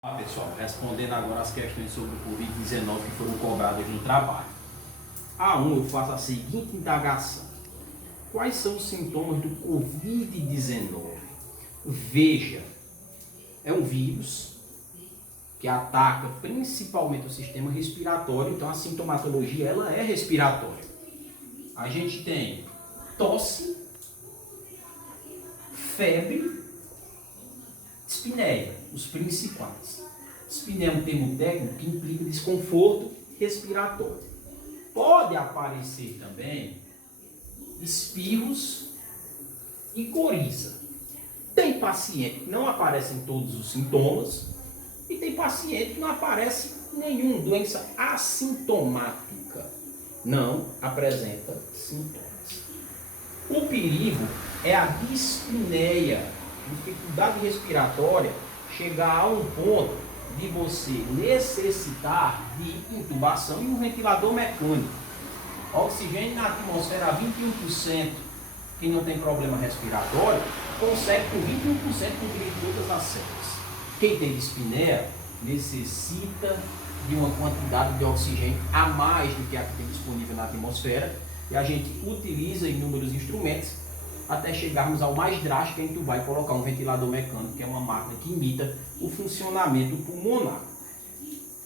Pessoal, respondendo agora as questões sobre o Covid-19 que foram cobradas no trabalho. A1, eu faço a seguinte indagação. Quais são os sintomas do Covid-19? Veja, é um vírus que ataca principalmente o sistema respiratório, então a sintomatologia ela é respiratória. A gente tem tosse, febre, dispneia, os principais. Dispneia é um termo técnico que implica desconforto respiratório. Pode aparecer também espirros e coriza. Tem paciente que não aparecem todos os sintomas e tem paciente que não aparece nenhum, doença assintomática. Não apresenta sintomas. O perigo é a dispneia, dificuldade respiratória, chegar a um ponto de você necessitar de intubação e um ventilador mecânico. Oxigênio na atmosfera a 21%, que não tem problema respiratório, consegue com 21% cobrir todas as células. Quem tem dispneia necessita de uma quantidade de oxigênio a mais do que a que tem disponível na atmosfera e a gente utiliza inúmeros instrumentos até chegarmos ao mais drástico, que é entubar e colocar um ventilador mecânico, que é uma máquina que imita o funcionamento pulmonar.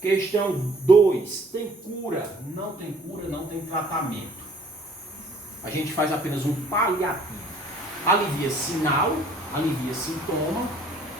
Questão 2. Tem cura? Não tem cura, não tem tratamento. A gente faz apenas um paliativo. Alivia sinal, alivia sintoma,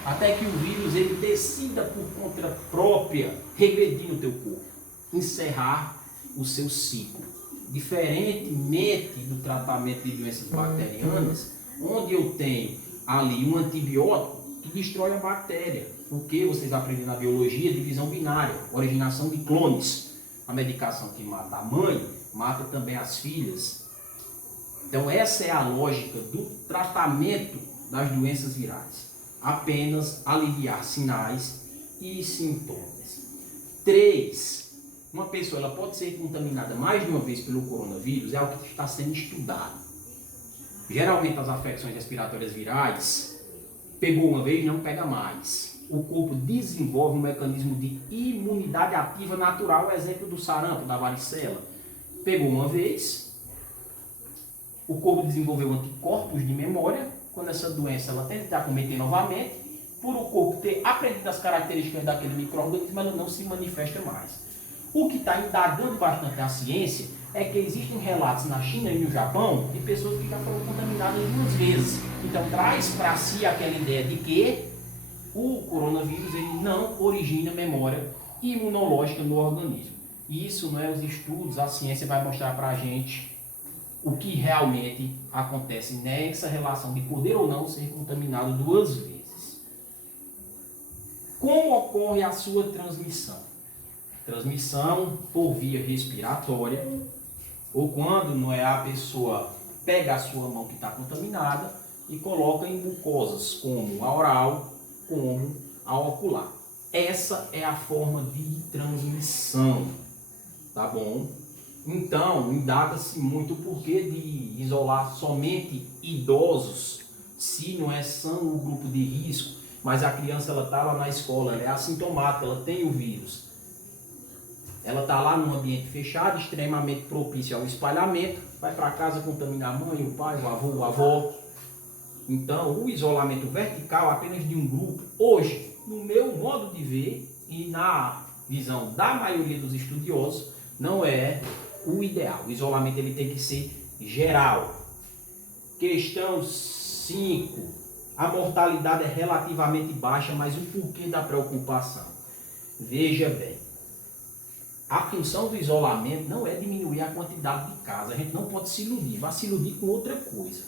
até que o vírus ele decida por conta própria regredir no teu corpo, encerrar o seu ciclo. Diferentemente do tratamento de doenças bacterianas, onde eu tenho ali um antibiótico que destrói a bactéria. Porque vocês aprendem na biologia divisão binária, originação de clones. A medicação que mata a mãe, mata também as filhas. Então essa é a lógica do tratamento das doenças virais. Apenas aliviar sinais e sintomas. 3. Uma pessoa ela pode ser contaminada mais de uma vez pelo coronavírus, é algo que está sendo estudado. Geralmente as afecções respiratórias virais, pegou uma vez, não pega mais. O corpo desenvolve um mecanismo de imunidade ativa natural, exemplo do sarampo, da varicela. Pegou uma vez, o corpo desenvolveu anticorpos de memória, quando essa doença ela tenta acometer novamente, por o corpo ter aprendido as características daquele micro-organismo, ela não se manifesta mais. O que está indagando bastante a ciência é que existem relatos na China e no Japão de pessoas que já foram contaminadas 2 vezes. Então traz para si aquela ideia de que o coronavírus ele não origina memória imunológica no organismo. E isso não é os estudos, a ciência vai mostrar para a gente o que realmente acontece nessa relação de poder ou não ser contaminado 2 vezes. Como ocorre a sua transmissão? Transmissão por via respiratória, ou quando não é a pessoa pega a sua mão que está contaminada e coloca em mucosas, como a oral, como a ocular. Essa é a forma de transmissão, tá bom? Então, indaga-se muito o porquê de isolar somente idosos, se não é são o grupo de risco, mas a criança ela está lá na escola, ela é assintomática, ela tem o vírus. Ela está lá num ambiente fechado, extremamente propício ao espalhamento, vai para casa contaminar a mãe, o pai, o avô, a avó. Então, o isolamento vertical apenas de um grupo, hoje, no meu modo de ver e na visão da maioria dos estudiosos, não é o ideal. O isolamento ele tem que ser geral. Questão 5. A mortalidade é relativamente baixa, mas o porquê da preocupação? Veja bem. A função do isolamento não é diminuir a quantidade de casos. A gente não pode se iludir, vai se iludir com outra coisa.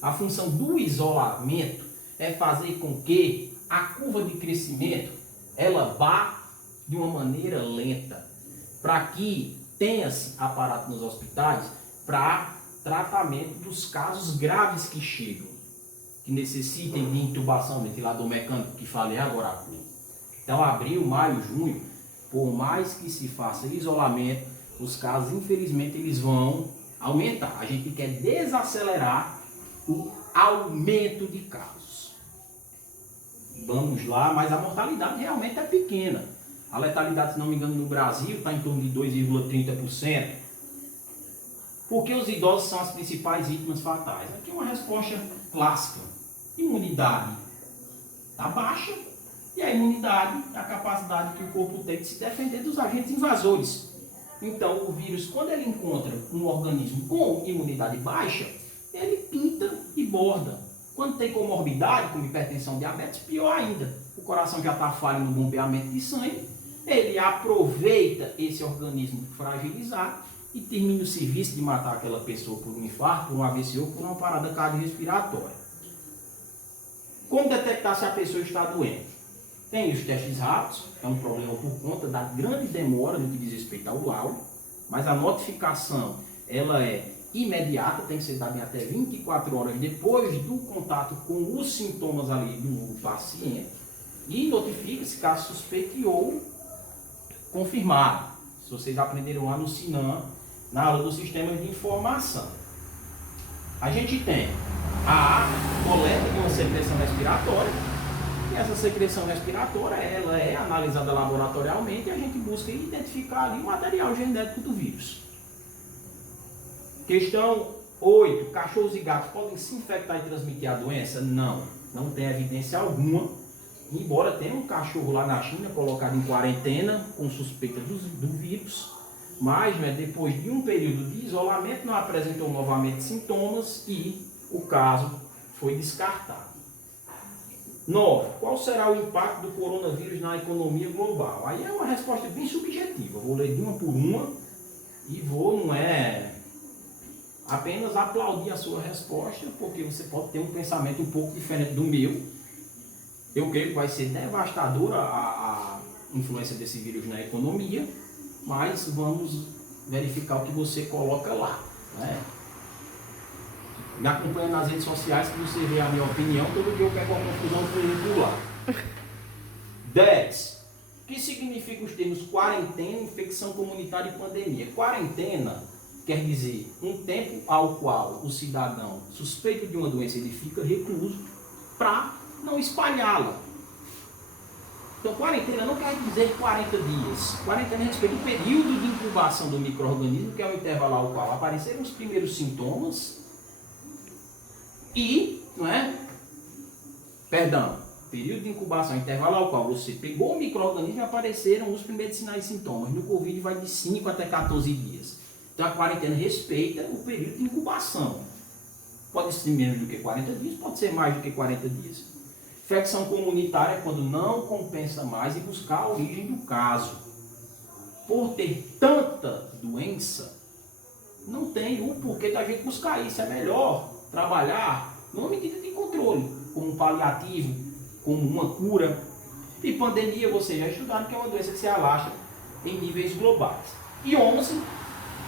A função do isolamento é fazer com que a curva de crescimento ela vá de uma maneira lenta, para que tenha-se aparato nos hospitais para tratamento dos casos graves que chegam, que necessitem de intubação, ventilador mecânico, que falei agora há pouco. Então, abril, maio, junho, por mais que se faça isolamento, os casos, infelizmente, eles vão aumentar. A gente quer desacelerar o aumento de casos. vamos lá, mas a mortalidade realmente é pequena. A letalidade, se não me engano, no Brasil está em torno de 2,30%. Porque os idosos são as principais vítimas fatais? Aqui é uma resposta clássica. Imunidade está baixa, e a imunidade é a capacidade que o corpo tem de se defender dos agentes invasores. Então, o vírus, quando ele encontra um organismo com imunidade baixa, ele pinta e borda. Quando tem comorbidade, como hipertensão, diabetes, pior ainda. O coração já está falho no bombeamento de sangue, ele aproveita esse organismo fragilizado e termina o serviço de matar aquela pessoa por um infarto, por um AVC ou por uma parada cardiorrespiratória. Como detectar se a pessoa está doente? Tem os testes rápidos, é um problema por conta da grande demora no que diz respeito ao laudo, mas a notificação ela é imediata, tem que ser dada em até 24 horas depois do contato com os sintomas ali do paciente e notifica-se caso suspeito ou confirmado. Se vocês aprenderam lá no SINAM, na aula dos sistemas de informação. A gente tem a coleta de uma secreção respiratória, e essa secreção respiratória ela é analisada laboratorialmente e a gente busca identificar ali o material genético do vírus. Questão 8. Cachorros e gatos podem se infectar e transmitir a doença? Não, não tem evidência alguma. Embora tenha um cachorro lá na China colocado em quarentena com suspeita do vírus, mas depois de um período de isolamento não apresentou novamente sintomas e o caso foi descartado. 9. Qual será o impacto do coronavírus na economia global? Aí é uma resposta bem subjetiva. Vou ler de uma por uma e vou, apenas aplaudir a sua resposta, porque você pode ter um pensamento um pouco diferente do meu. Eu creio que vai ser devastadora a influência desse vírus na economia, mas vamos verificar o que você coloca lá, né? Me acompanha nas redes sociais que você vê a minha opinião, todo dia eu pego uma confusão por lá. 10. O que significa os termos quarentena, infecção comunitária e pandemia? Quarentena quer dizer um tempo ao qual o cidadão suspeito de uma doença ele fica recluso para não espalhá-la. Então, quarentena não quer dizer 40 dias. Quarentena respeita o período de incubação do micro-organismo, que é o intervalo ao qual apareceram os primeiros sintomas e, período de incubação, intervalo ao qual você pegou o micro-organismo e apareceram os primeiros sinais e sintomas. No Covid vai de 5 até 14 dias. Então, a quarentena respeita o período de incubação. Pode ser menos do que 40 dias, pode ser mais do que 40 dias. Infecção comunitária é quando não compensa mais e buscar a origem do caso. Por ter tanta doença, não tem o porquê da gente buscar isso. É melhor trabalhar numa medida de controle, como um paliativo, como uma cura. E pandemia, vocês já estudaram que é uma doença que se alastra em níveis globais. E 11,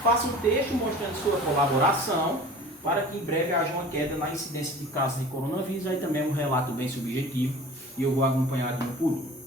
faça um texto mostrando sua colaboração para que em breve haja uma queda na incidência de casos de coronavírus. Aí também é um relato bem subjetivo e eu vou acompanhar de um por um.